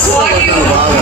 just walking